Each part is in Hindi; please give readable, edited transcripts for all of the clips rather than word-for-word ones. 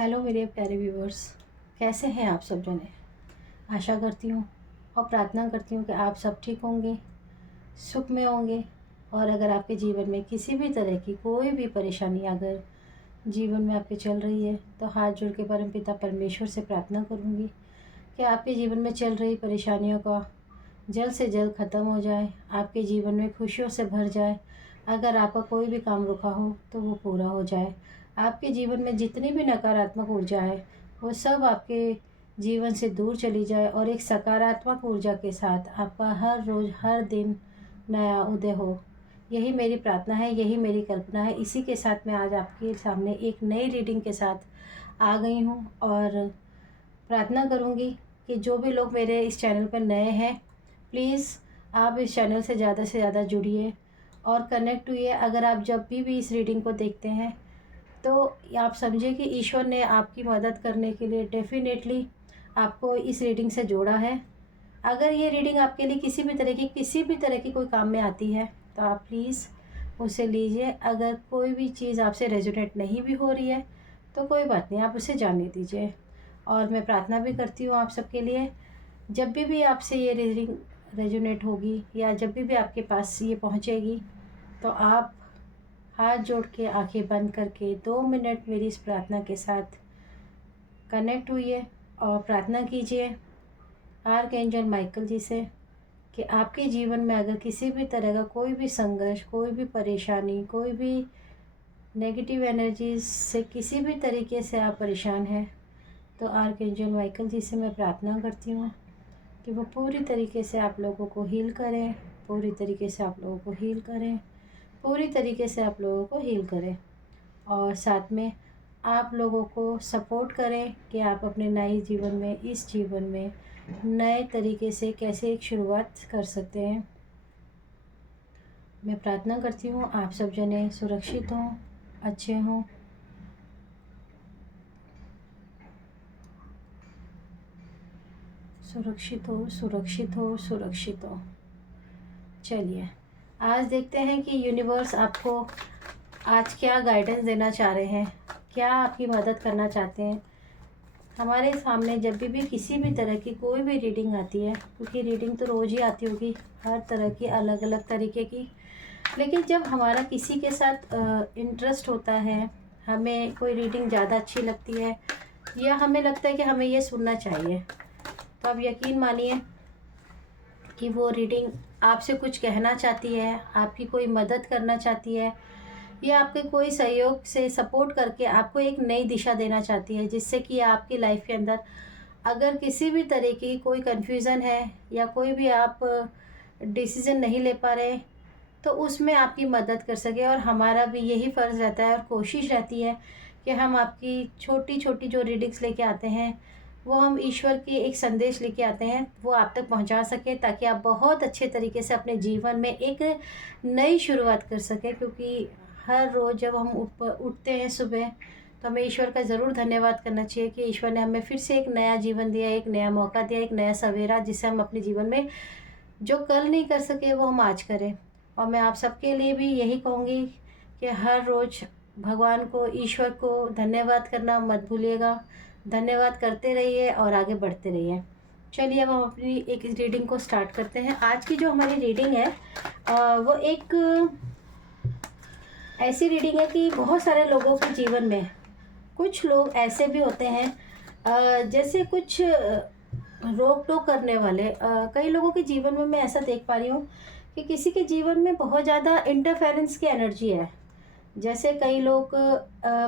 हेलो मेरे प्यारे व्यूवर्स, कैसे हैं आप सब जने। आशा करती हूँ और प्रार्थना करती हूँ कि आप सब ठीक होंगे, सुख में होंगे। और अगर आपके जीवन में किसी भी तरह की कोई भी परेशानी अगर जीवन में आपके चल रही है तो हाथ जोड़ के परमपिता परमेश्वर से प्रार्थना करूँगी कि आपके जीवन में चल रही परेशानियों का जल्द से जल्द ख़त्म हो जाए, आपके जीवन में खुशियों से भर जाए। अगर आपका कोई भी काम रुका हो तो वो पूरा हो जाए। आपके जीवन में जितनी भी नकारात्मक ऊर्जा है वो सब आपके जीवन से दूर चली जाए और एक सकारात्मक ऊर्जा के साथ आपका हर रोज़ हर दिन नया उदय हो। यही मेरी प्रार्थना है, यही मेरी कल्पना है। इसी के साथ मैं आज आपके सामने एक नई रीडिंग के साथ आ गई हूँ और प्रार्थना करूँगी कि जो भी लोग मेरे इस चैनल पर नए हैं, प्लीज़ आप इस चैनल से ज़्यादा जुड़िए और कनेक्ट हुइए। अगर आप जब भी इस रीडिंग को देखते हैं तो आप समझिए कि ईश्वर ने आपकी मदद करने के लिए डेफिनेटली आपको इस रीडिंग से जोड़ा है। अगर ये रीडिंग आपके लिए किसी भी तरह की कोई काम में आती है तो आप प्लीज़ उसे लीजिए। अगर कोई भी चीज़ आपसे रेजोनेट नहीं भी हो रही है तो कोई बात नहीं, आप उसे जाने दीजिए। और मैं प्रार्थना भी करती हूँ आप सबके लिए, जब भी आपसे ये रीडिंग रेजोनेट होगी या जब भी आपके पास ये पहुँचेगी तो आप हाथ जोड़ के आंखें बंद करके 2 मिनट मेरी इस प्रार्थना के साथ कनेक्ट हुइए और प्रार्थना कीजिए आर्कएंजल माइकल जी से कि आपके जीवन में अगर किसी भी तरह का कोई भी संघर्ष, कोई भी परेशानी, कोई भी नेगेटिव एनर्जीज से किसी भी तरीके से आप परेशान हैं तो आर्कएंजल माइकल जी से मैं प्रार्थना करती हूँ कि वो पूरी तरीके से आप लोगों को हील करें, पूरी तरीके से आप लोगों को हील करें, पूरी तरीके से आप लोगों को हील करें। और साथ में आप लोगों को सपोर्ट करें कि आप अपने नए जीवन में, इस जीवन में नए तरीके से कैसे एक शुरुआत कर सकते हैं। मैं प्रार्थना करती हूँ आप सब जने सुरक्षित हों, अच्छे हों। सुरक्षित हो, सुरक्षित हो, सुरक्षित हो। चलिए आज देखते हैं कि यूनिवर्स आपको आज क्या गाइडेंस देना चाह रहे हैं, क्या आपकी मदद करना चाहते हैं। हमारे सामने जब भी किसी भी तरह की कोई भी रीडिंग आती है, क्योंकि रीडिंग तो रोज़ ही आती होगी हर तरह की, अलग अलग तरीके की, लेकिन जब हमारा किसी के साथ इंटरेस्ट होता है, हमें कोई रीडिंग ज़्यादा अच्छी लगती है या हमें लगता है कि हमें ये सुनना चाहिए, तो आप यकीन मानिए कि वो रीडिंग आपसे कुछ कहना चाहती है, आपकी कोई मदद करना चाहती है या आपके कोई सहयोग से सपोर्ट करके आपको एक नई दिशा देना चाहती है, जिससे कि आपकी लाइफ के अंदर अगर किसी भी तरह की कोई कन्फ्यूज़न है या कोई भी आप डिसीज़न नहीं ले पा रहे तो उसमें आपकी मदद कर सके। और हमारा भी यही फ़र्ज़ रहता है और कोशिश रहती है कि हम आपकी छोटी छोटी जो रीडिंग्स लेके आते हैं वो हम ईश्वर की एक संदेश लेके आते हैं, वो आप तक पहुंचा सके ताकि आप बहुत अच्छे तरीके से अपने जीवन में एक नई शुरुआत कर सकें। क्योंकि हर रोज़ जब हम उठते हैं सुबह तो हमें ईश्वर का ज़रूर धन्यवाद करना चाहिए कि ईश्वर ने हमें फिर से एक नया जीवन दिया, एक नया मौका दिया, एक नया सवेरा, जिससे हम अपने जीवन में जो कल नहीं कर सके वो हम आज करें। और मैं आप सबके लिए भी यही कहूँगी कि हर रोज़ भगवान को, ईश्वर को धन्यवाद करना मत भूलिएगा। धन्यवाद करते रहिए और आगे बढ़ते रहिए। चलिए अब हम अपनी एक रीडिंग को स्टार्ट करते हैं। आज की जो हमारी रीडिंग है वो एक ऐसी रीडिंग है कि बहुत सारे लोगों के जीवन में कुछ लोग ऐसे भी होते हैं जैसे कुछ रोक टोक करने वाले। कई लोगों के जीवन में मैं ऐसा देख पा रही हूँ कि किसी के जीवन में बहुत ज़्यादा इंटरफेरेंस की एनर्जी है। जैसे कई लोग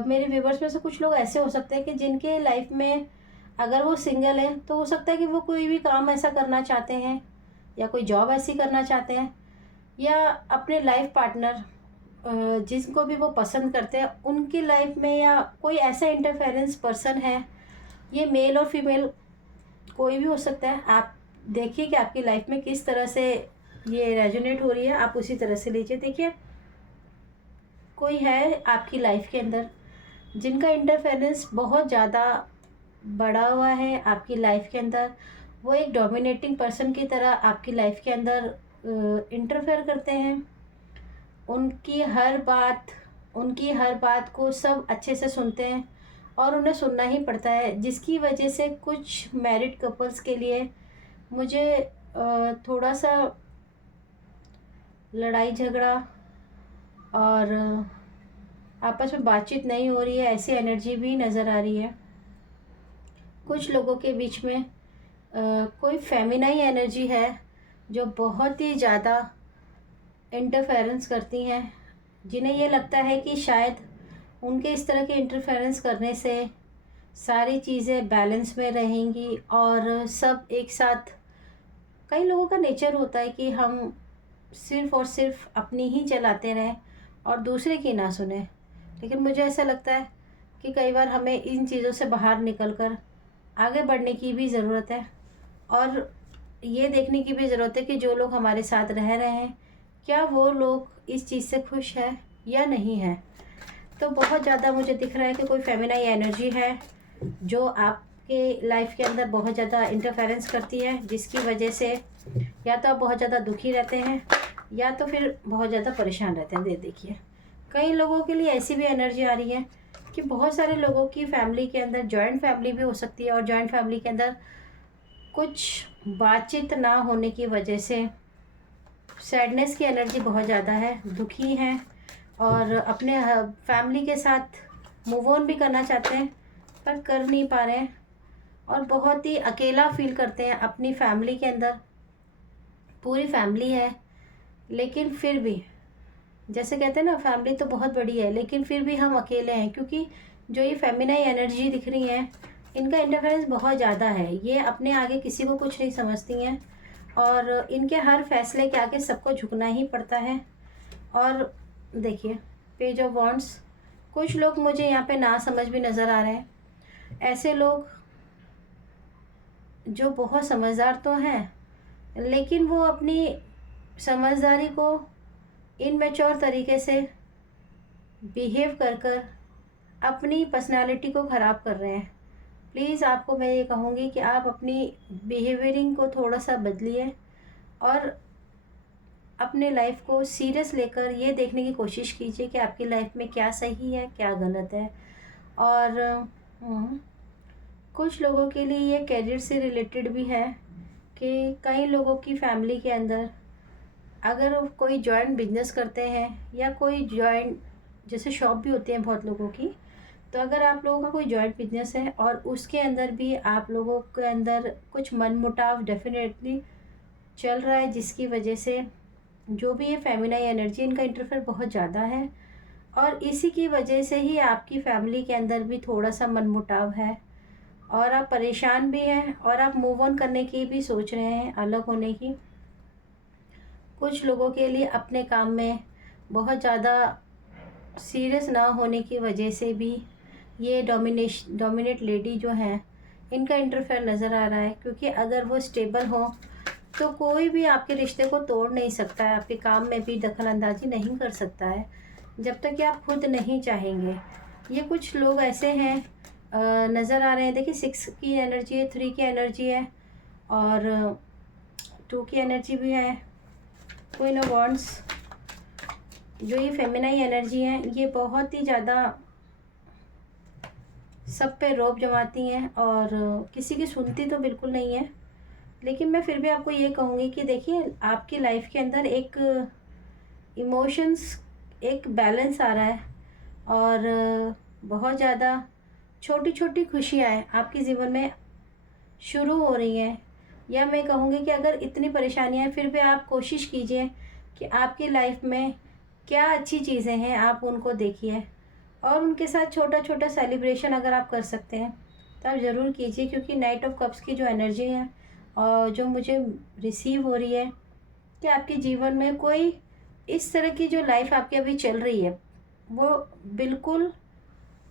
मेरे व्यूवर्स में से कुछ लोग ऐसे हो सकते हैं कि जिनके लाइफ में अगर वो सिंगल हैं तो हो सकता है कि वो कोई भी काम ऐसा करना चाहते हैं या कोई जॉब ऐसी करना चाहते हैं या अपने लाइफ पार्टनर जिसको भी वो पसंद करते हैं उनकी लाइफ में या कोई ऐसा इंटरफेरेंस पर्सन है। ये मेल और फीमेल कोई भी हो सकता है। आप देखिए कि आपकी लाइफ में किस तरह से ये रेजोनेट हो रही है, आप उसी तरह से लीजिए। देखिए कोई है आपकी लाइफ के अंदर जिनका इंटरफेरेंस बहुत ज़्यादा बढ़ा हुआ है आपकी लाइफ के अंदर। वो एक डोमिनेटिंग पर्सन की तरह आपकी लाइफ के अंदर इंटरफेयर करते हैं। उनकी हर बात को सब अच्छे से सुनते हैं और उन्हें सुनना ही पड़ता है, जिसकी वजह से कुछ मैरिड कपल्स के लिए मुझे थोड़ा सा लड़ाई झगड़ा और आपस में बातचीत नहीं हो रही है, ऐसी एनर्जी भी नज़र आ रही है। कुछ लोगों के बीच में कोई फेमिनाइन एनर्जी है जो बहुत ही ज़्यादा इंटरफेरेंस करती हैं, जिन्हें ये लगता है कि शायद उनके इस तरह के इंटरफेरेंस करने से सारी चीज़ें बैलेंस में रहेंगी और सब एक साथ। कई लोगों का नेचर होता है कि हम सिर्फ़ और सिर्फ अपनी ही चलाते रहें और दूसरे की ना सुने, लेकिन मुझे ऐसा लगता है कि कई बार हमें इन चीज़ों से बाहर निकल कर आगे बढ़ने की भी ज़रूरत है और ये देखने की भी ज़रूरत है कि जो लोग हमारे साथ रह रहे हैं, क्या वो लोग इस चीज़ से खुश है या नहीं है। तो बहुत ज़्यादा मुझे दिख रहा है कि कोई फेमिनाइन एनर्जी है जो आपके लाइफ के अंदर बहुत ज़्यादा इंटरफेरेंस करती है, जिसकी वजह से या तो आप बहुत ज़्यादा दुखी रहते हैं या तो फिर बहुत ज़्यादा परेशान रहते हैं। देखिए, कई लोगों के लिए ऐसी भी एनर्जी आ रही है कि बहुत सारे लोगों की फैमिली के अंदर जॉइंट फैमिली भी हो सकती है और जॉइंट फैमिली के अंदर कुछ बातचीत ना होने की वजह से सैडनेस की एनर्जी बहुत ज़्यादा है, दुखी हैं और अपने फैमिली के साथ मूव ऑन भी करना चाहते हैं पर कर नहीं पा रहे हैं और बहुत ही अकेला फील करते हैं अपनी फैमिली के अंदर। पूरी फैमिली है लेकिन फिर भी, जैसे कहते हैं ना, फैमिली तो बहुत बड़ी है लेकिन फिर भी हम अकेले हैं, क्योंकि जो ये फेमिनाइन एनर्जी दिख रही है इनका इंटरफेरेंस बहुत ज़्यादा है। ये अपने आगे किसी को कुछ नहीं समझती हैं और इनके हर फैसले के आगे सबको झुकना ही पड़ता है। और देखिए, पेज ऑफ वॉन्ड्स, कुछ लोग मुझे यहाँ पे ना समझ भी नज़र आ रहे हैं। ऐसे लोग जो बहुत समझदार तो हैं लेकिन वो अपनी समझदारी को इनमेच्योर तरीके से बिहेव कर कर अपनी पर्सनालिटी को ख़राब कर रहे हैं। प्लीज़ आपको मैं ये कहूँगी कि आप अपनी बिहेवियरिंग को थोड़ा सा बदलिए और अपने लाइफ को सीरियस लेकर ये देखने की कोशिश कीजिए कि आपकी लाइफ में क्या सही है क्या गलत है। और कुछ लोगों के लिए ये करियर से रिलेटेड भी है कि कई लोगों की फैमिली के अंदर अगर वो कोई जॉइंट बिजनेस करते हैं या कोई जॉइंट, जैसे शॉप भी होती है बहुत लोगों की, तो अगर आप लोगों का कोई जॉइंट बिजनेस है और उसके अंदर भी आप लोगों के अंदर कुछ मनमुटाव डेफिनेटली चल रहा है, जिसकी वजह से जो भी ये फेमिनाइन एनर्जी इनका इंटरफेयर बहुत ज़्यादा है और इसी की वजह से ही आपकी फैमिली के अंदर भी थोड़ा सा मनमुटाव है और आप परेशान भी हैं और आप मूव ऑन करने की भी सोच रहे हैं, अलग होने की। कुछ लोगों के लिए अपने काम में बहुत ज़्यादा सीरियस ना होने की वजह से भी ये डोमिनेट लेडी जो हैं इनका इंटरफेयर नज़र आ रहा है, क्योंकि अगर वो स्टेबल हो तो कोई भी आपके रिश्ते को तोड़ नहीं सकता है, आपके काम में भी दखल अंदाजी नहीं कर सकता है जब तक कि आप खुद नहीं चाहेंगे। ये कुछ लोग ऐसे हैं नज़र आ रहे हैं। देखिए, 6 की एनर्जी है, 3 की एनर्जी है और 2 की एनर्जी भी है। क्वीन ऑफ वॉन्ड्स, जो ये फेमिनाइन एनर्जी है ये बहुत ही ज़्यादा सब पे रौब जमाती हैं और किसी की सुनती तो बिल्कुल नहीं है। लेकिन मैं फिर भी आपको ये कहूँगी कि देखिए, आपकी लाइफ के अंदर एक इमोशंस, एक बैलेंस आ रहा है और बहुत ज़्यादा छोटी छोटी खुशियाँ आपके जीवन में शुरू हो रही हैं। या मैं कहूँगी कि अगर इतनी परेशानियाँ हैं फिर भी आप कोशिश कीजिए कि आपकी लाइफ में क्या अच्छी चीज़ें हैं आप उनको देखिए और उनके साथ छोटा छोटा सेलिब्रेशन अगर आप कर सकते हैं तो आप ज़रूर कीजिए, क्योंकि नाइट ऑफ कप्स की जो एनर्जी है और जो मुझे रिसीव हो रही है कि आपके जीवन में कोई इस तरह की जो लाइफ आपकी अभी चल रही है वो बिल्कुल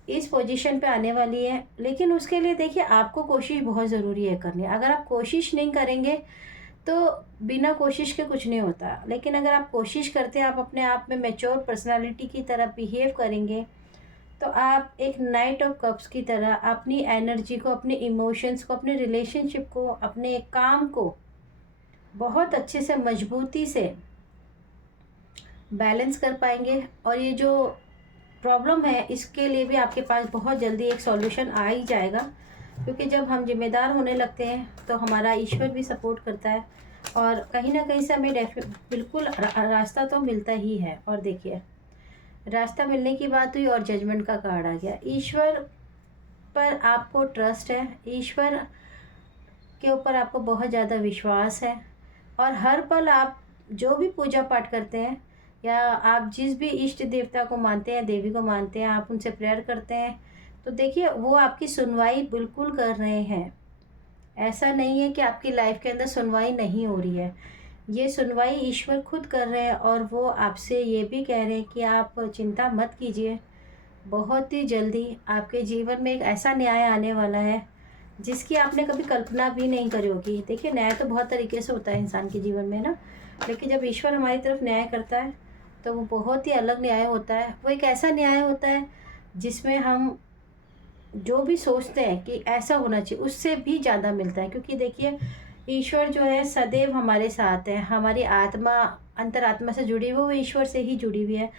इस पोजीशन पे आने वाली है। लेकिन उसके लिए देखिए, आपको कोशिश बहुत ज़रूरी है करनी। अगर आप कोशिश नहीं करेंगे तो बिना कोशिश के कुछ नहीं होता, लेकिन अगर आप कोशिश करते हैं, आप अपने आप में मैच्योर पर्सनालिटी की तरह बिहेव करेंगे तो आप एक नाइट ऑफ कप्स की तरह अपनी एनर्जी को, अपने इमोशंस को, अपने रिलेशनशिप को, अपने काम को बहुत अच्छे से मजबूती से बैलेंस कर पाएंगे। और ये जो प्रॉब्लम है इसके लिए भी आपके पास बहुत जल्दी एक सॉल्यूशन आ ही जाएगा, क्योंकि जब हम जिम्मेदार होने लगते हैं तो हमारा ईश्वर भी सपोर्ट करता है और कहीं ना कहीं से हमें बिल्कुल रास्ता तो मिलता ही है। और देखिए, रास्ता मिलने की बात हुई और जजमेंट का कार्ड आ गया। ईश्वर पर आपको ट्रस्ट है, ईश्वर के ऊपर आपको बहुत ज़्यादा विश्वास है और हर पल आप जो भी पूजा पाठ करते हैं या आप जिस भी इष्ट देवता को मानते हैं, देवी को मानते हैं, आप उनसे प्रेयर करते हैं, तो देखिए वो आपकी सुनवाई बिल्कुल कर रहे हैं। ऐसा नहीं है कि आपकी लाइफ के अंदर सुनवाई नहीं हो रही है, ये सुनवाई ईश्वर खुद कर रहे हैं और वो आपसे ये भी कह रहे हैं कि आप चिंता मत कीजिए, बहुत ही जल्दी आपके जीवन में एक ऐसा न्याय आने वाला है जिसकी आपने कभी कल्पना भी नहीं करी होगी। देखिए, न्याय तो बहुत तरीके से होता है इंसान के जीवन में ना, लेकिन जब ईश्वर हमारी तरफ न्याय करता है तो वो बहुत ही अलग न्याय होता है। वो एक ऐसा न्याय होता है जिसमें हम जो भी सोचते हैं कि ऐसा होना चाहिए उससे भी ज़्यादा मिलता है, क्योंकि देखिए ईश्वर जो है सदैव हमारे साथ है। हमारी आत्मा अंतरात्मा से जुड़ी हुई, वो ईश्वर से ही जुड़ी हुई है।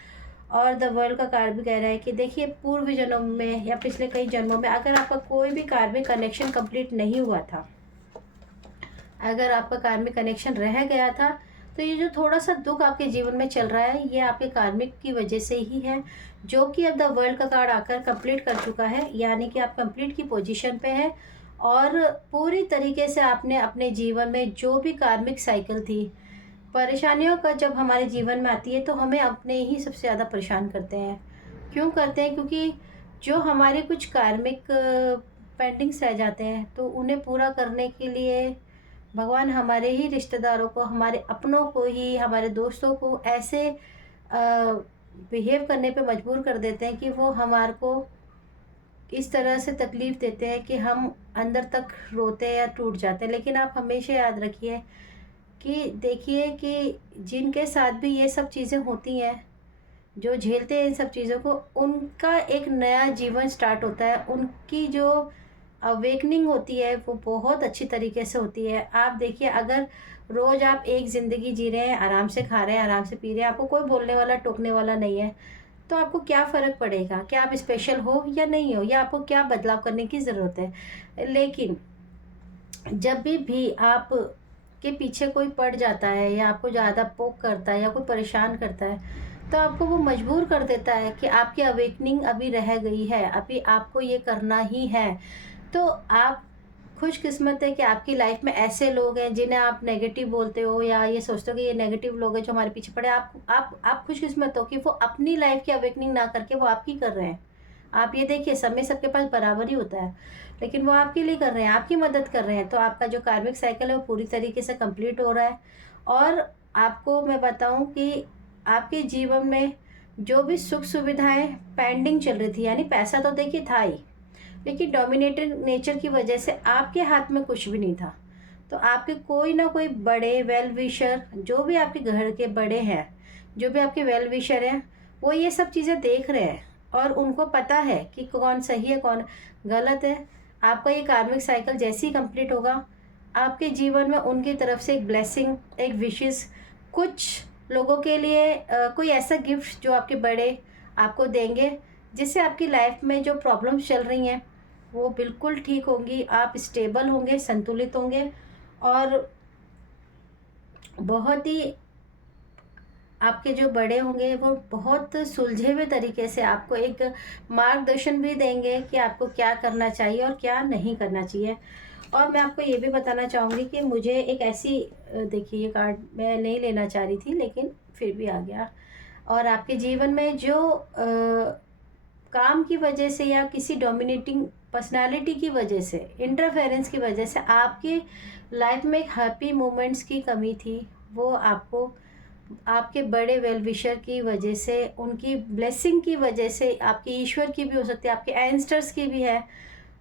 और द वर्ल्ड का कार्ड भी कह रहा है कि देखिए, पूर्व जन्म में या पिछले कई जन्मों में अगर आपका कोई भी कार्मिक कनेक्शन कंप्लीट नहीं हुआ था, अगर आपका कार्मिक कनेक्शन रह गया था, तो ये जो थोड़ा सा दुख आपके जीवन में चल रहा है ये आपके कार्मिक की वजह से ही है, जो कि अब द वर्ल्ड का कार्ड आकर कंप्लीट कर चुका है। यानी कि आप कंप्लीट की पोजीशन पे है और पूरी तरीके से आपने अपने जीवन में जो भी कार्मिक साइकिल थी, परेशानियों का जब हमारे जीवन में आती है तो हमें अपने ही सबसे ज़्यादा परेशान करते हैं। क्यों करते हैं? क्योंकि जो हमारे कुछ कार्मिक पेंडिंग्स रह जाते हैं तो उन्हें पूरा करने के लिए भगवान हमारे ही रिश्तेदारों को, हमारे अपनों को ही, हमारे दोस्तों को ऐसे बिहेव करने पे मजबूर कर देते हैं कि वो हमारे को इस तरह से तकलीफ़ देते हैं कि हम अंदर तक रोते हैं या टूट जाते हैं। लेकिन आप हमेशा याद रखिए कि देखिए कि जिनके साथ भी ये सब चीज़ें होती हैं, जो झेलते हैं इन सब चीज़ों को, उनका एक नया जीवन स्टार्ट होता है। उनकी जो अवेकनिंग होती है वो बहुत अच्छी तरीके से होती है। आप देखिए, अगर रोज़ आप एक ज़िंदगी जी रहे हैं, आराम से खा रहे हैं, आराम से पी रहे हैं, आपको कोई बोलने वाला टोकने वाला नहीं है, तो आपको क्या फ़र्क पड़ेगा कि आप स्पेशल हो या नहीं हो, या आपको क्या बदलाव करने की ज़रूरत है। लेकिन जब भी आप के पीछे कोई पड़ जाता है या आपको ज़्यादा पोक करता है या कोई परेशान करता है, तो आपको वो मजबूर कर देता है कि आपकी अवेकनिंग अभी रह गई है, अभी आपको ये करना ही है। तो आप खुशकिस्मत है कि आपकी लाइफ में ऐसे लोग हैं जिन्हें आप नेगेटिव बोलते हो या ये सोचते हो कि ये नेगेटिव लोग हैं जो हमारे पीछे पड़े। आप खुशकिस्मत हो कि वो अपनी लाइफ की अवेकनिंग ना करके वो आपकी कर रहे हैं। आप ये देखिए, समय सबके पास बराबर ही होता है, लेकिन वो आपके लिए कर रहे हैं, आपकी मदद कर रहे हैं। तो आपका जो कार्मिक साइकिल है वो पूरी तरीके से कंप्लीट हो रहा है। और आपको मैं बताऊं कि आपके जीवन में जो भी सुख सुविधाएं पेंडिंग चल रही थी, यानी पैसा तो देखिए था ही, लेकिन डोमिनेटेड नेचर की वजह से आपके हाथ में कुछ भी नहीं था। तो आपके कोई ना कोई बड़े वेल विशर, जो भी आपके घर के बड़े हैं, जो भी आपके वेल विशर हैं, वो ये सब चीज़ें देख रहे हैं और उनको पता है कि कौन सही है कौन गलत है। आपका ये कार्मिक साइकिल जैसे ही कंप्लीट होगा, आपके जीवन में उनकी तरफ से एक ब्लेसिंग, एक विशेस, कुछ लोगों के लिए कोई ऐसा गिफ्ट जो आपके बड़े आपको देंगे, जिससे आपकी लाइफ में जो प्रॉब्लम्स चल रही हैं वो बिल्कुल ठीक होंगी। आप स्टेबल होंगे, संतुलित होंगे और बहुत ही आपके जो बड़े होंगे वो बहुत सुलझे हुए तरीके से आपको एक मार्गदर्शन भी देंगे कि आपको क्या करना चाहिए और क्या नहीं करना चाहिए। और मैं आपको ये भी बताना चाहूँगी कि मुझे एक ऐसी देखिए, ये कार्ड मैं नहीं लेना चाह रही थी लेकिन फिर भी आ गया। और आपके जीवन में जो काम की वजह से या किसी डोमिनेटिंग पर्सनालिटी की वजह से, इंटरफेरेंस की वजह से आपकी लाइफ में एक हैप्पी मोमेंट्स की कमी थी, वो आपको आपके बड़े वेल विशर की वजह से, उनकी ब्लेसिंग की वजह से, आपके ईश्वर की भी हो सकती है, आपके एंसेस्टर्स की भी है।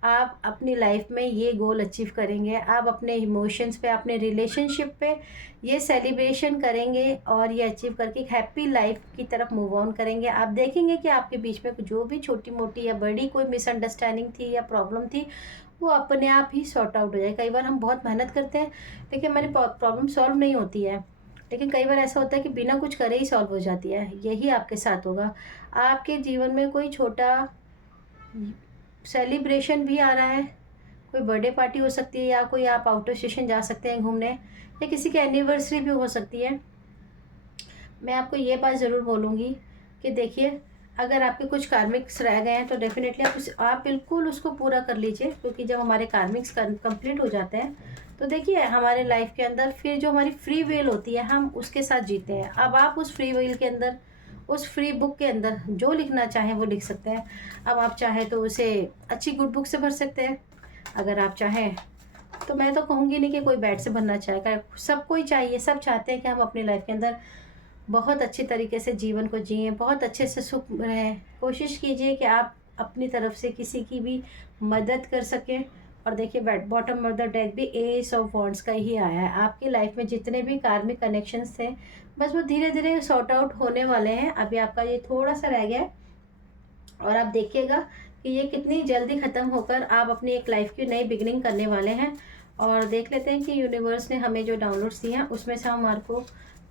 आप अपनी लाइफ में ये गोल अचीव करेंगे। आप अपने इमोशंस पे, अपने रिलेशनशिप पे ये सेलिब्रेशन करेंगे और ये अचीव करके एक हैप्पी लाइफ की तरफ मूव ऑन करेंगे। आप देखेंगे कि आपके बीच में जो भी छोटी मोटी या बड़ी कोई मिसअंडरस्टैंडिंग थी या प्रॉब्लम थी, वो अपने आप ही सॉर्ट आउट हो जाए। कई बार हम बहुत मेहनत करते हैं लेकिन हमारी प्रॉब्लम सॉल्व नहीं होती है, लेकिन कई बार ऐसा होता है कि बिना कुछ करे ही सॉल्व हो जाती है। यही आपके साथ होगा। आपके जीवन में कोई छोटा सेलिब्रेशन भी आ रहा है, कोई बर्थडे पार्टी हो सकती है, या कोई आप आउट ऑफ स्टेशन जा सकते हैं घूमने, या किसी की एनिवर्सरी भी हो सकती है। मैं आपको ये बात ज़रूर बोलूँगी कि देखिए, अगर आपके कुछ कार्मिक्स रह गए हैं तो डेफ़िनेटली आप बिल्कुल उसको पूरा कर लीजिए, क्योंकि जब हमारे कार्मिक्स कंप्लीट हो जाते हैं तो देखिए हमारे लाइफ के अंदर फिर जो हमारी फ्री विल होती है हम उसके साथ जीते हैं। अब आप उस फ्री विल के अंदर, उस फ्री बुक के अंदर जो लिखना चाहें वो लिख सकते हैं। अब आप चाहें तो उसे अच्छी गुड बुक से भर सकते हैं। अगर आप चाहें तो मैं तो कहूँगी नहीं कि कोई बैड से भरना चाहेगा, सबको ही चाहिए, सब चाहते हैं कि हम अपनी लाइफ के अंदर बहुत अच्छी तरीके से जीवन को जिएँ, बहुत अच्छे से सुख रहें। कोशिश कीजिए कि आप अपनी तरफ से किसी की भी मदद कर सकें। और देखिए, बॉटम ऑफ द डेक भी एस ऑफ वॉन्ड्स का ही आया है। आपकी लाइफ में जितने भी कार्मिक कनेक्शंस थे, बस वो धीरे धीरे सॉर्ट आउट होने वाले हैं। अभी आपका ये थोड़ा सा रह गया है, और आप देखिएगा कि ये कितनी जल्दी ख़त्म होकर आप अपनी एक लाइफ की नई बिगिनिंग करने वाले हैं। और देख लेते हैं कि यूनिवर्स ने हमें जो डाउनलोड्स दिए हैं उसमें से हमारे को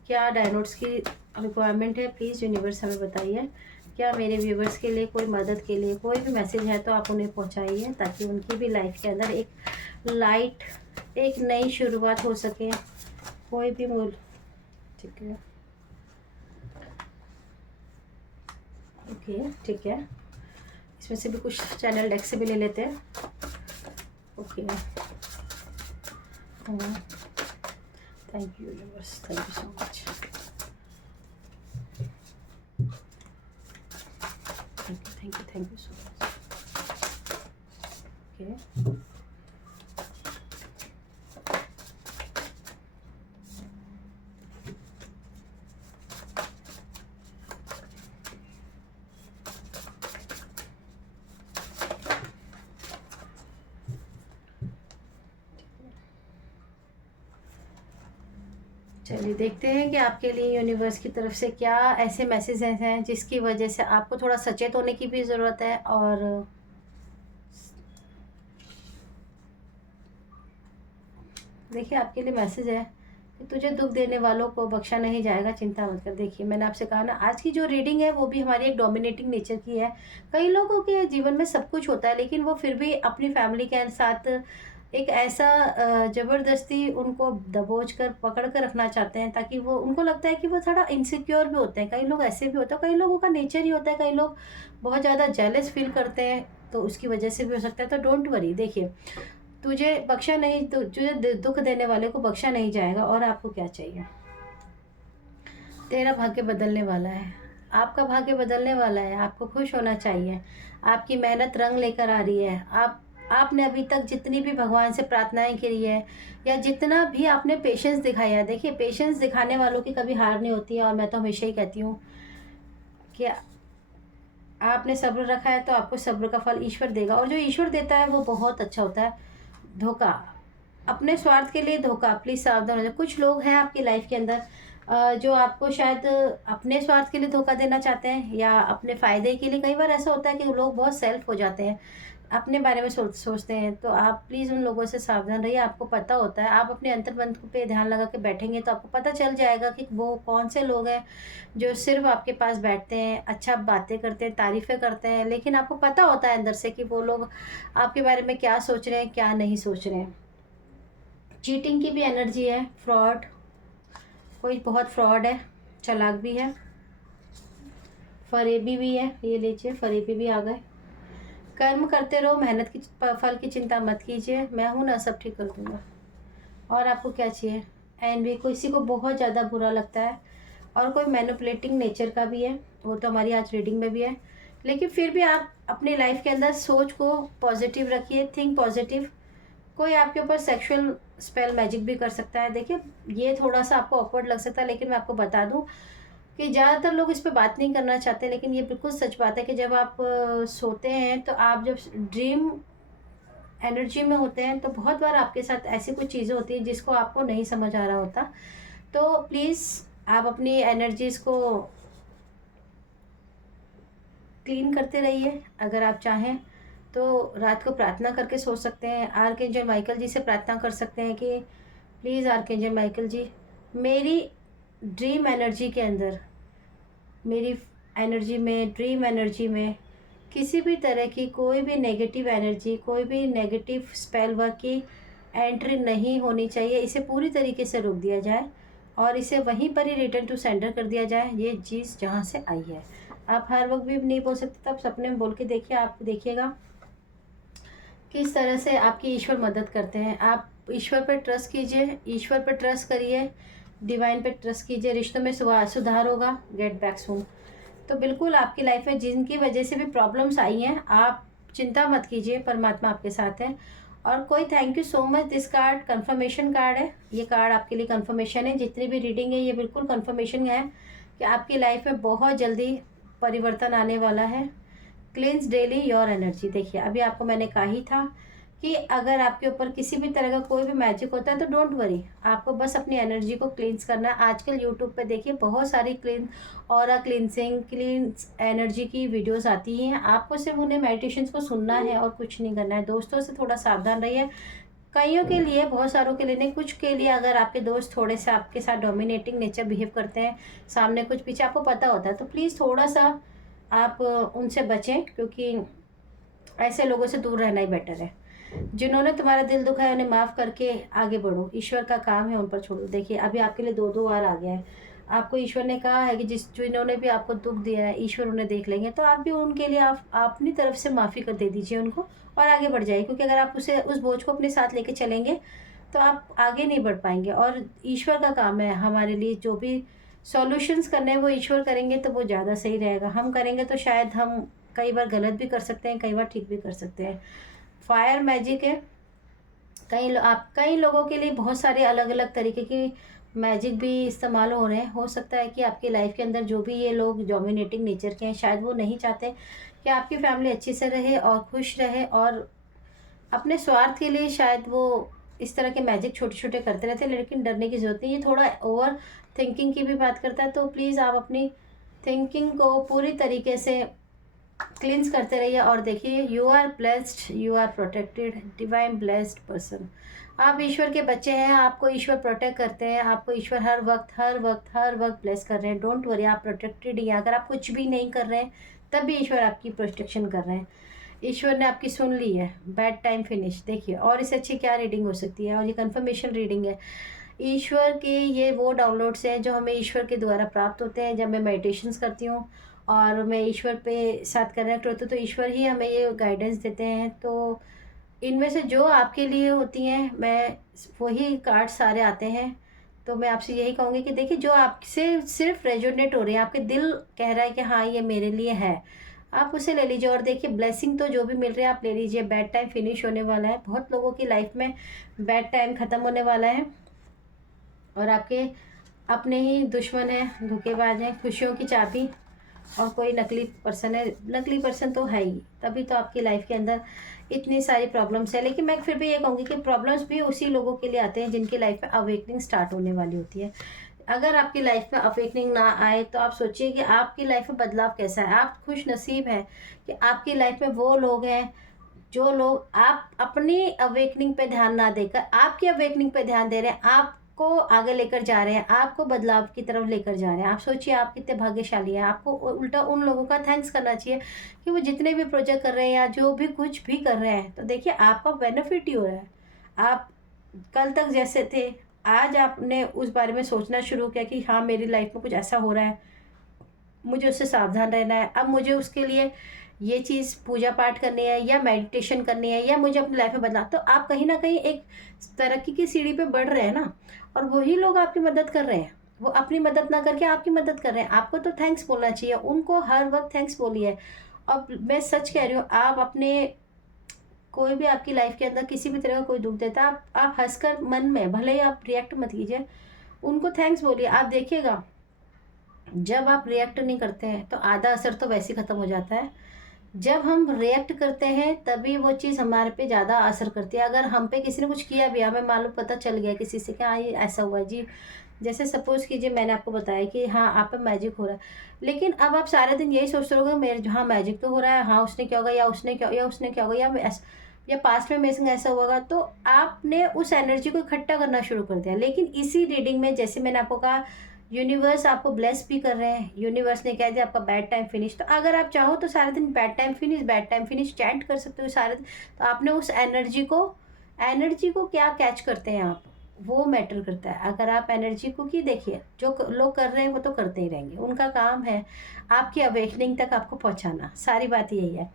क्या डाउनलोड्स की रिक्वायरमेंट है। प्लीज़ यूनिवर्स हमें बताइए, क्या मेरे व्यूवर्स के लिए कोई मदद के लिए कोई भी मैसेज है तो आप उन्हें पहुंचाइए, ताकि उनकी भी लाइफ के अंदर एक लाइट, एक नई शुरुआत हो सके। कोई भी मूल, ठीक है, ओके, ठीक है। इसमें से भी कुछ चैनल डेक से भी ले लेते हैं। Okay, thank you universe, thank you so much, thank you so much. Okay, चलिए देखते हैं कि आपके लिए यूनिवर्स की तरफ से क्या ऐसे मैसेजेस हैं जिसकी वजह से आपको थोड़ा सचेत होने की भी ज़रूरत है। और देखिए, आपके लिए मैसेज है कि तुझे दुख देने वालों को बख्शा नहीं जाएगा, चिंता मत कर। देखिए, मैंने आपसे कहा ना, आज की जो रीडिंग है वो भी हमारी एक डोमिनेटिंग नेचर की है। कई लोगों के जीवन में सब कुछ होता है, लेकिन वो फिर भी अपनी फैमिली के साथ एक ऐसा ज़बरदस्ती उनको दबोच कर पकड़ कर रखना चाहते हैं, ताकि वो, उनको लगता है कि वो थोड़ा इनसिक्योर भी होते हैं। कई लोग ऐसे भी होते हैं, कई लोगों का नेचर ही होता है, कई लोग बहुत ज़्यादा जेलस फील करते हैं, तो उसकी वजह से भी हो सकता है। तो डोंट वरी, देखिए, तुझे बख्शा नहीं, तुझे दुख देने वाले को बख्शा नहीं जाएगा। और आपको क्या चाहिए? तेरा भाग्य बदलने वाला है, आपका भाग्य बदलने वाला है। आपको खुश होना चाहिए, आपकी मेहनत रंग लेकर आ रही है। आपने अभी तक जितनी भी भगवान से प्रार्थनाएं करी है, या जितना भी आपने पेशेंस दिखाया है, देखिए, पेशेंस दिखाने वालों की कभी हार नहीं होती है। और मैं तो हमेशा ही कहती हूँ कि आपने सब्र रखा है तो आपको सब्र का फल ईश्वर देगा, और जो ईश्वर देता है वो बहुत अच्छा होता है। धोखा, अपने स्वार्थ के लिए धोखा, प्लीज़ सावधान हो जाए। कुछ लोग हैं आपकी लाइफ के अंदर जो आपको शायद अपने स्वार्थ के लिए धोखा देना चाहते हैं, या अपने फ़ायदे के लिए। कई बार ऐसा होता है कि लोग बहुत सेल्फ हो जाते हैं, अपने बारे में सोचते हैं। तो आप प्लीज़ उन लोगों से सावधान रहिए। आपको पता होता है, आप अपने अंतर्मन पे ध्यान लगा के बैठेंगे तो आपको पता चल जाएगा कि वो कौन से लोग हैं जो सिर्फ आपके पास बैठते हैं, अच्छा बातें करते हैं, तारीफ़ें करते हैं, लेकिन आपको पता होता है अंदर से कि वो लोग आपके बारे में क्या सोच रहे हैं, क्या नहीं सोच रहे हैं। चीटिंग की भी एनर्जी है, फ्रॉड, कोई बहुत फ्रॉड है, चालाक भी है, फरेबी भी है। ये लीजिए, फरेबी भी आ गए। कर्म करते रहो, मेहनत की फल की चिंता मत कीजिए, मैं हूँ ना, सब ठीक कर दूँगा। और आपको क्या चाहिए? एनवी, किसी को बहुत ज़्यादा बुरा लगता है, और कोई मैनिपुलेटिंग नेचर का भी है, वो तो हमारी आज रीडिंग में भी है। लेकिन फिर भी आप अपनी लाइफ के अंदर सोच को पॉजिटिव रखिए, थिंक पॉजिटिव। कोई आपके ऊपर सेक्सुअल स्पेल मैजिक भी कर सकता है। देखिए, ये थोड़ा सा आपको ऑकवर्ड लग सकता है, लेकिन मैं आपको बता दूं कि ज़्यादातर लोग इस पे बात नहीं करना चाहते, लेकिन ये बिल्कुल सच बात है कि जब आप सोते हैं, तो आप जब ड्रीम एनर्जी में होते हैं, तो बहुत बार आपके साथ ऐसी कुछ चीज़ें होती हैं जिसको आपको नहीं समझ आ रहा होता। तो प्लीज़ आप अपनी एनर्जीज़ को क्लीन करते रहिए। अगर आप चाहें तो रात को प्रार्थना करके सो सकते हैं। आर्कएंजल माइकल जी से प्रार्थना कर सकते हैं कि प्लीज़ आर्कएंजल माइकल जी, मेरी ड्रीम एनर्जी के अंदर, मेरी एनर्जी में, ड्रीम एनर्जी में किसी भी तरह की कोई भी नेगेटिव एनर्जी, कोई भी नेगेटिव स्पेल वर्क की एंट्री नहीं होनी चाहिए। इसे पूरी तरीके से रोक दिया जाए और इसे वहीं पर ही रिटर्न टू सेंडर कर दिया जाए, ये चीज़ जहाँ से आई है। आप हर वक्त भी नहीं बोल सकते, तब सपने में बोल के देखिए, आप देखिएगा किस तरह से आपकी ईश्वर मदद करते हैं। आप ईश्वर पर ट्रस्ट कीजिए, ईश्वर पर ट्रस्ट करिए, डिवाइन पे ट्रस्ट कीजिए, रिश्तों में सुधार होगा। Get back soon. तो बिल्कुल आपकी लाइफ में जिनकी वजह से भी प्रॉब्लम्स आई हैं, आप चिंता मत कीजिए, परमात्मा आपके साथ है। और कोई thank you so much, this card confirmation card है। ये कार्ड आपके लिए कंफर्मेशन है। जितनी भी रीडिंग है ये बिल्कुल कंफर्मेशन है कि आपकी लाइफ में बहुत जल्दी परिवर्तन आने वाला है। क्लींस डेली योर एनर्जी। देखिए, अभी आपको मैंने कहा ही था कि अगर आपके ऊपर किसी भी तरह का कोई भी मैजिक होता है तो डोंट वरी, आपको बस अपनी एनर्जी को क्लींस करना है। आजकल यूट्यूब पे देखिए बहुत सारी ऑरा क्लींसिंग, क्लींस एनर्जी की वीडियोस आती हैं। आपको सिर्फ उन्हें मेडिटेशंस को सुनना है और कुछ नहीं करना है। दोस्तों से थोड़ा सावधान रहिए। कईयों के लिए, बहुत सारों के लिए नहीं, कुछ के लिए अगर आपके दोस्त थोड़े से आपके साथ डोमिनेटिंग नेचर बिहेव करते हैं, सामने कुछ पीछे आपको पता होता है, तो प्लीज़ थोड़ा सा आप उनसे बचें, क्योंकि ऐसे लोगों से दूर रहना ही बेटर है। जिन्होंने तुम्हारा दिल दुखाया उन्हें माफ़ करके आगे बढ़ो। ईश्वर का काम है, उन पर छोड़ो। देखिए, अभी आपके लिए 2-2 बार आ गया है। आपको ईश्वर ने कहा है कि जिन्होंने भी आपको दुख दिया है, ईश्वर उन्हें देख लेंगे। तो आप भी उनके लिए आप अपनी तरफ से माफ़ी कर दे दीजिए उनको और आगे बढ़ जाइए, क्योंकि अगर आप उस बोझ को अपने साथ लेके चलेंगे तो आप आगे नहीं बढ़ पाएंगे। और ईश्वर का काम है हमारे लिए, जो भी सॉल्यूशंस करने हैं वो ईश्वर करेंगे तो वो ज़्यादा सही रहेगा। हम करेंगे तो शायद हम कई बार गलत भी कर सकते हैं, कई बार ठीक भी कर सकते हैं। फायर मैजिक है। कई लोगों के लिए बहुत सारे अलग अलग तरीके की मैजिक भी इस्तेमाल हो रहे हैं। हो सकता है कि आपकी लाइफ के अंदर जो भी ये लोग डोमिनेटिंग नेचर के हैं, शायद वो नहीं चाहते कि आपकी फैमिली अच्छी से रहे और खुश रहे, और अपने स्वार्थ के लिए शायद वो इस तरह के मैजिक छोटे छोटे करते रहते हैं। लेकिन डरने की ज़रूरत नहीं, ये थोड़ा ओवर थिंकिंग की भी बात करता है। तो प्लीज़ आप अपनी थिंकिंग को पूरी तरीके से क्लींस करते रहिए और देखिए, you are blessed, you are protected, divine blessed person. आप ईश्वर के बच्चे हैं, आपको ईश्वर प्रोटेक्ट करते हैं, आपको ईश्वर हर वक्त ब्लेस कर रहे हैं। डोंट वरी, आप प्रोटेक्टेड ही हैं। अगर आप कुछ भी नहीं कर रहे हैं तब भी ईश्वर आपकी प्रोटेक्शन कर रहे हैं। ईश्वर ने आपकी सुन ली है। Bad time finish. देखिए, और इससे अच्छी क्या रीडिंग हो सकती है। और ये कंफर्मेशन रीडिंग है। ईश्वर के ये वो डाउनलोड्स हैं जो हमें ईश्वर के द्वारा प्राप्त होते हैं। जब मैं मेडिटेशंस करती हूँ और मैं ईश्वर पे साथ कनेक्ट होती हूँ तो ईश्वर ही हमें ये गाइडेंस देते हैं। तो इनमें से जो आपके लिए होती हैं, मैं वही कार्ड सारे आते हैं। तो मैं आपसे यही कहूँगी कि देखिए, जो आपसे सिर्फ रेजोनेट हो रहे हैं, आपके दिल कह रहा है कि हाँ ये मेरे लिए है, आप उसे ले लीजिए। और देखिए, ब्लेसिंग तो जो भी मिल रही है आप ले लीजिए। बैड टाइम फिनिश होने वाला है। बहुत लोगों की लाइफ में बैड टाइम ख़त्म होने वाला है और आपके अपने ही दुश्मन हैं, धोखेबाज हैं, खुशियों की चाबी और कोई नकली पर्सन है। नकली पर्सन तो है ही, तभी तो आपकी लाइफ के अंदर इतनी सारी प्रॉब्लम्स है। लेकिन मैं फिर भी ये कहूँगी कि प्रॉब्लम्स भी उसी लोगों के लिए आते हैं जिनकी लाइफ में अवेकनिंग स्टार्ट होने वाली होती है। अगर आपकी लाइफ में अवेकनिंग ना आए तो आप सोचिए कि आपकी लाइफ में बदलाव कैसा है। आप खुश नसीब हैं कि आपकी लाइफ में वो लोग हैं जो लोग आप अपनी अवेकनिंग पे ध्यान ना देकर आपकी अवेकनिंग पे ध्यान दे रहे हैं, आपको आगे लेकर जा रहे हैं, आपको बदलाव की तरफ लेकर जा रहे हैं। आप सोचिए आप कितने भाग्यशाली हैं। आपको उल्टा उन लोगों का थैंक्स करना चाहिए कि वो जितने भी प्रोजेक्ट कर रहे हैं या जो भी कुछ भी कर रहे हैं। तो देखिए, आपका बेनिफिट ही हो रहा है। आप कल तक जैसे थे, आज आपने उस बारे में सोचना शुरू किया कि हाँ मेरी लाइफ में कुछ ऐसा हो रहा है, मुझे उससे सावधान रहना है। अब मुझे उसके लिए ये चीज़ पूजा पाठ करनी है या मेडिटेशन करनी है या मुझे अपनी लाइफ में बदला, तो आप कहीं ना कहीं एक तरक्की की सीढ़ी पे बढ़ रहे हैं ना। और वही लोग आपकी मदद कर रहे हैं, वो अपनी मदद ना करके आपकी मदद कर रहे हैं। आपको तो थैंक्स बोलना चाहिए, उनको हर वक्त थैंक्स बोलिए। अब मैं सच कह रही हूँ, आप अपने कोई भी आपकी लाइफ के अंदर किसी भी तरह का कोई दुख देता है, आप हंसकर मन में, भले ही आप रिएक्ट मत कीजिए, उनको थैंक्स बोलिए। आप देखिएगा, जब आप रिएक्ट नहीं करते हैं तो आधा असर तो वैसे ही ख़त्म हो जाता है। जब हम रिएक्ट करते हैं तभी वो चीज़ हमारे पे ज़्यादा असर करती है। अगर हम पे किसी ने कुछ किया भी, हमें मालूम पता चल गया किसी से कि हाँ ये ऐसा हुआ है जी, जैसे सपोज़ कीजिए मैंने आपको बताया कि हाँ आप पे मैजिक हो रहा है, लेकिन अब आप सारे दिन यही सोचते रहोगे मेरे, हाँ मैजिक तो हो रहा है, हाँ उसने क्या होगा, या उसने क्या होगा, या पास्ट में मेरे संग ऐसा होगा, तो आपने उस एनर्जी को इकट्ठा करना शुरू कर दिया। लेकिन इसी रीडिंग में, जैसे मैंने आपको कहा, यूनिवर्स आपको ब्लेस भी कर रहे हैं। यूनिवर्स ने कह दिया आपका बैड टाइम फिनिश, तो अगर आप चाहो तो सारे दिन बैड टाइम फिनिश चैंट कर सकते हो सारे दिन। तो आपने उस एनर्जी को क्या कैच करते हैं आप, वो मैटर करता है। अगर आप एनर्जी को की देखिए, जो लोग कर रहे हैं वो तो करते ही रहेंगे, उनका काम है आपकी अवेकनिंग तक आपको पहुंचाना, सारी बात यही है।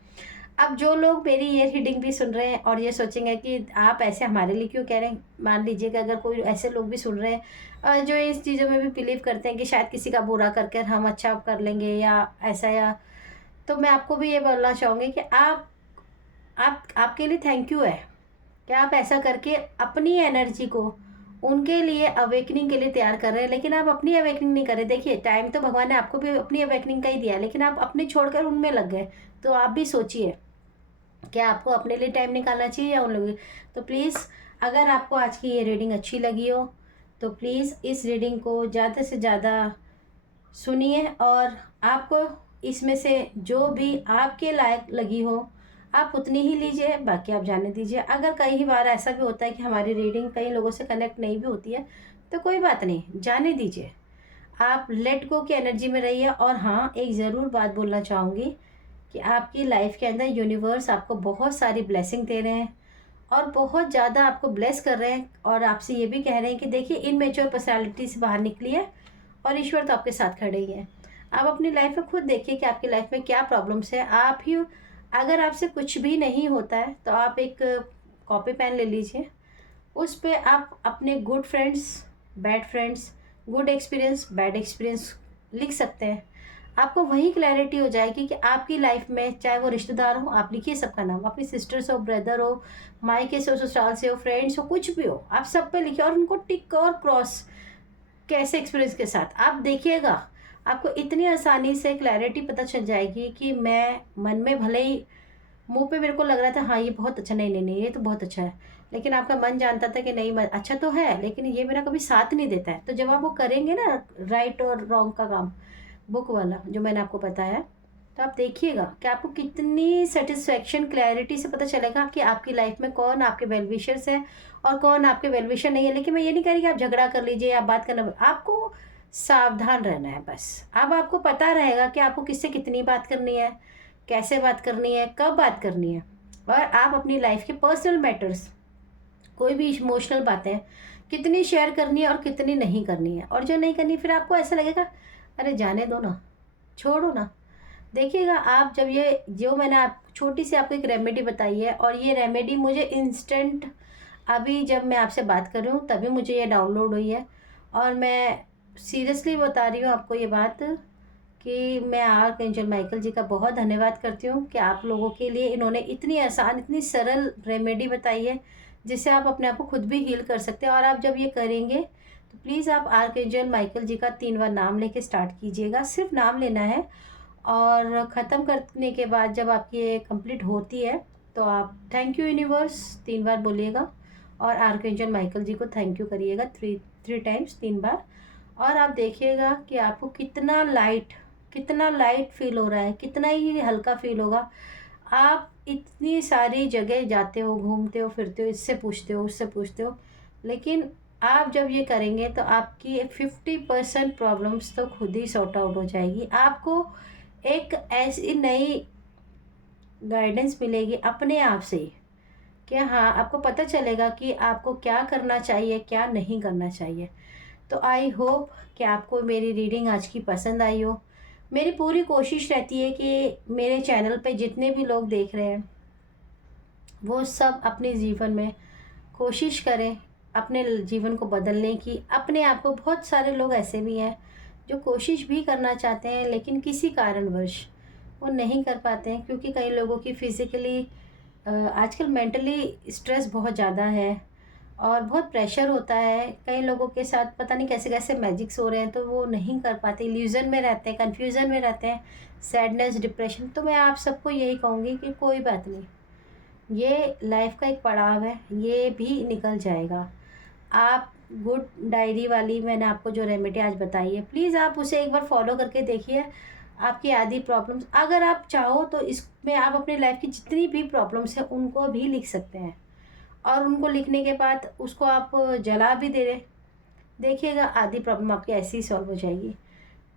अब जो लोग मेरी ये रीडिंग भी सुन रहे हैं और ये सोचेंगे कि आप ऐसे हमारे लिए क्यों कह रहे हैं, मान लीजिए कि अगर कोई ऐसे लोग भी सुन रहे हैं जो इस चीज़ों में भी बिलीव करते हैं कि शायद किसी का बुरा करके हम अच्छा कर लेंगे या ऐसा, या तो मैं आपको भी ये बोलना चाहूँगी कि आप आपके लिए थैंक यू है कि आप ऐसा करके अपनी एनर्जी को उनके लिए अवेकनिंग के लिए तैयार कर रहे हैं। लेकिन आप अपनी अवेकनिंग नहीं कर रहे। देखिए, टाइम तो भगवान ने आपको भी अपनी अवेकनिंग का ही दिया है, लेकिन आप अपने छोड़कर उनमें लग गए। तो आप भी सोचिए, क्या आपको अपने लिए टाइम निकालना चाहिए या उन लोगों तो प्लीज़, अगर आपको आज की ये रीडिंग अच्छी लगी हो तो प्लीज़ इस रीडिंग को ज़्यादा से ज़्यादा सुनिए, और आपको इसमें से जो भी आपके लायक लगी हो आप उतनी ही लीजिए, बाकी आप जाने दीजिए। अगर कई बार ऐसा भी होता है कि हमारी रीडिंग कई लोगों से कनेक्ट नहीं भी होती है, तो कोई बात नहीं, जाने दीजिए। आप लेट गो की एनर्जी में रहिए। और हाँ, एक ज़रूर बात बोलना चाहूँगी कि आपकी लाइफ के अंदर यूनिवर्स आपको बहुत सारी ब्लेसिंग दे रहे हैं और बहुत ज़्यादा आपको ब्लेस कर रहे हैं, और आपसे ये भी कह रहे हैं कि देखिए, इनमेच्योर पर्सनालिटी से बाहर निकलिए और ईश्वर तो आपके साथ खड़े ही हैं। आप अपनी लाइफ में खुद देखिए कि आपकी लाइफ में क्या प्रॉब्लम्स है। आप ही, अगर आपसे कुछ भी नहीं होता है तो आप एक कॉपी पेन ले लीजिए, उस पे आप अपने good friends, bad friends, good experience, bad experience लिख सकते हैं। आपको वही क्लैरिटी हो जाएगी कि आपकी लाइफ में चाहे वो रिश्तेदार हो, आप लिखिए सबका नाम, अपनी सिस्टर्स हो, ब्रदर हो, मायके से हो, ससुराल से हो, फ्रेंड्स हो, कुछ भी हो, आप सब पे लिखिए और उनको टिक और क्रॉस, कैसे एक्सपीरियंस के साथ आप देखिएगा। आपको इतनी आसानी से क्लैरिटी पता चल जाएगी कि मैं मन में भले ही मुंह पे मेरे को लग रहा था हाँ ये बहुत अच्छा, नहीं नहीं नहीं ये तो बहुत अच्छा है, लेकिन आपका मन जानता था कि नहीं, अच्छा तो है लेकिन ये मेरा कभी साथ नहीं देता है। तो जब आप वो करेंगे ना, राइट और रॉन्ग का काम, बुक वाला जो मैंने आपको बताया, तो आप देखिएगा कि आपको कितनी सेटिस्फेक्शन, क्लैरिटी से पता चलेगा कि आपकी लाइफ में कौन आपके वेल विशर्स हैं और कौन आपके वेल विशर नहीं है। लेकिन मैं ये नहीं कह रही कि आप झगड़ा कर लीजिए या बात करना, आपको सावधान रहना है बस। अब आपको पता रहेगा कि आपको किससे कितनी बात करनी है, कैसे बात करनी है, कब बात करनी है। और आप अपनी लाइफ के पर्सनल मैटर्स, कोई भी इमोशनल बातें कितनी शेयर करनी है और कितनी नहीं करनी है, और जो नहीं करनी फिर आपको ऐसा लगेगा अरे जाने दो ना, छोड़ो ना। देखिएगा आप, जब ये जो मैंने आप छोटी सी आपको एक रेमेडी बताई है, और ये रेमेडी मुझे इंस्टेंट, अभी जब मैं आपसे बात कर रही हूँ तभी मुझे ये डाउनलोड हुई है, और मैं सीरियसली बता रही हूँ आपको ये बात कि मैं आर्कएंजल माइकल जी का बहुत धन्यवाद करती हूँ कि आप लोगों के लिए इन्होंने इतनी आसान, इतनी सरल रेमेडी बताई है जिससे आप अपने आप को खुद भी हील कर सकते हैं। और आप जब ये करेंगे तो प्लीज़ आप आर्कएंजल माइकल जी का 3 बार नाम लेके स्टार्ट कीजिएगा, सिर्फ नाम लेना है। और ख़त्म करने के बाद जब आपकी ये कंप्लीट होती है तो आप थैंक यू यूनिवर्स 3 बार बोलिएगा, और आर्कएंजल माइकल जी को थैंक यू करिएगा थ्री टाइम्स, 3 बार। और आप देखिएगा कि आपको कितना लाइट फील हो रहा है, कितना ही हल्का फील होगा। आप इतनी सारी जगह जाते हो, घूमते हो, फिरते हो, इससे पूछते हो, उससे पूछते हो, लेकिन आप जब ये करेंगे तो आपकी 50% प्रॉब्लम्स तो खुद ही सॉर्ट आउट हो जाएगी। आपको एक ऐसी नई गाइडेंस मिलेगी अपने आप से कि हाँ, आपको पता चलेगा कि आपको क्या करना चाहिए, क्या नहीं करना चाहिए। तो आई होप कि आपको मेरी रीडिंग आज की पसंद आई हो। मेरी पूरी कोशिश रहती है कि मेरे चैनल पे जितने भी लोग देख रहे हैं वो सब अपने जीवन में कोशिश करें अपने जीवन को बदलने की। अपने आप को, बहुत सारे लोग ऐसे भी हैं जो कोशिश भी करना चाहते हैं लेकिन किसी कारणवश वो नहीं कर पाते हैं, क्योंकि कई लोगों की फिज़िकली, आजकल मेंटली स्ट्रेस बहुत ज़्यादा है और बहुत प्रेशर होता है। कई लोगों के साथ पता नहीं कैसे कैसे मैजिक्स हो रहे हैं, तो वो नहीं कर पाते, इल्यूज़न में रहते हैं, कन्फ्यूज़न में रहते हैं, सैडनेस, डिप्रेशन। तो मैं आप सबको यही कहूँगी कि कोई बात नहीं, ये लाइफ का एक पड़ाव है, ये भी निकल जाएगा। आप गुड डायरी वाली मैंने आपको जो रेमेडी आज बताई है, प्लीज़ आप उसे एक बार फॉलो करके देखिए। आपकी आधी प्रॉब्लम्स, अगर आप चाहो तो इसमें आप अपनी लाइफ की जितनी भी प्रॉब्लम्स हैं उनको भी लिख सकते हैं, और उनको लिखने के बाद उसको आप जला भी दे दें, देखिएगा आधी प्रॉब्लम आपकी ऐसे ही सॉल्व हो जाएगी।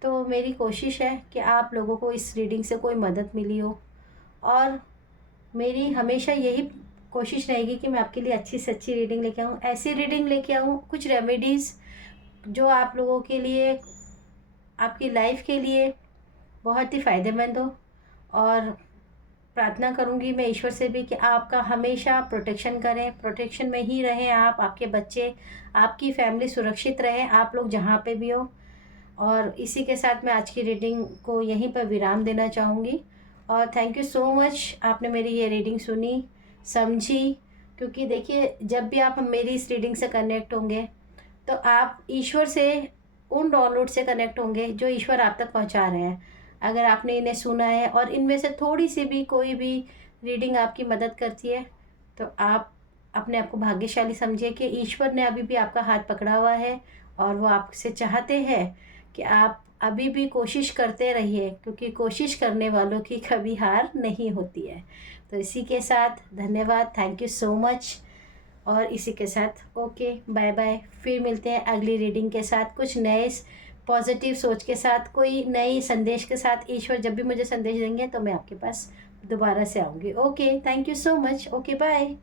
तो मेरी कोशिश है कि आप लोगों को इस रीडिंग से कोई मदद मिली हो, और मेरी हमेशा यही कोशिश रहेगी कि मैं आपके लिए अच्छी से अच्छी रीडिंग लेके आऊँ, ऐसी रीडिंग लेके आऊँ, कुछ रेमेडीज़ जो आप लोगों के लिए, आपकी लाइफ के लिए बहुत ही फ़ायदेमंद हो। और प्रार्थना करूँगी मैं ईश्वर से भी कि आपका हमेशा प्रोटेक्शन करें, प्रोटेक्शन में ही रहें आप, आपके बच्चे, आपकी फैमिली सुरक्षित रहें, आप लोग जहाँ पे भी हो। और इसी के साथ मैं आज की रीडिंग को यहीं पर विराम देना चाहूँगी। और थैंक यू सो मच, आपने मेरी ये रीडिंग सुनी, समझी। क्योंकि देखिए, जब भी आप मेरी इस रीडिंग से कनेक्ट होंगे तो आप ईश्वर से, उन डाउनलोड से कनेक्ट होंगे जो ईश्वर आप तक पहुंचा रहे हैं। अगर आपने इन्हें सुना है और इनमें से थोड़ी सी भी कोई भी रीडिंग आपकी मदद करती है, तो आप अपने आप को भाग्यशाली समझिए कि ईश्वर ने अभी भी आपका हाथ पकड़ा हुआ है, और वो आपसे चाहते हैं कि आप अभी भी कोशिश करते रहिए, क्योंकि कोशिश करने वालों की कभी हार नहीं होती है। तो इसी के साथ धन्यवाद, थैंक यू सो मच। और इसी के साथ ओके, बाय बाय। फिर मिलते हैं अगली रीडिंग के साथ, कुछ नए पॉजिटिव सोच के साथ, कोई नई संदेश के साथ। ईश्वर जब भी मुझे संदेश देंगे तो मैं आपके पास दोबारा से आऊँगी। Okay, thank you so much. Okay, bye.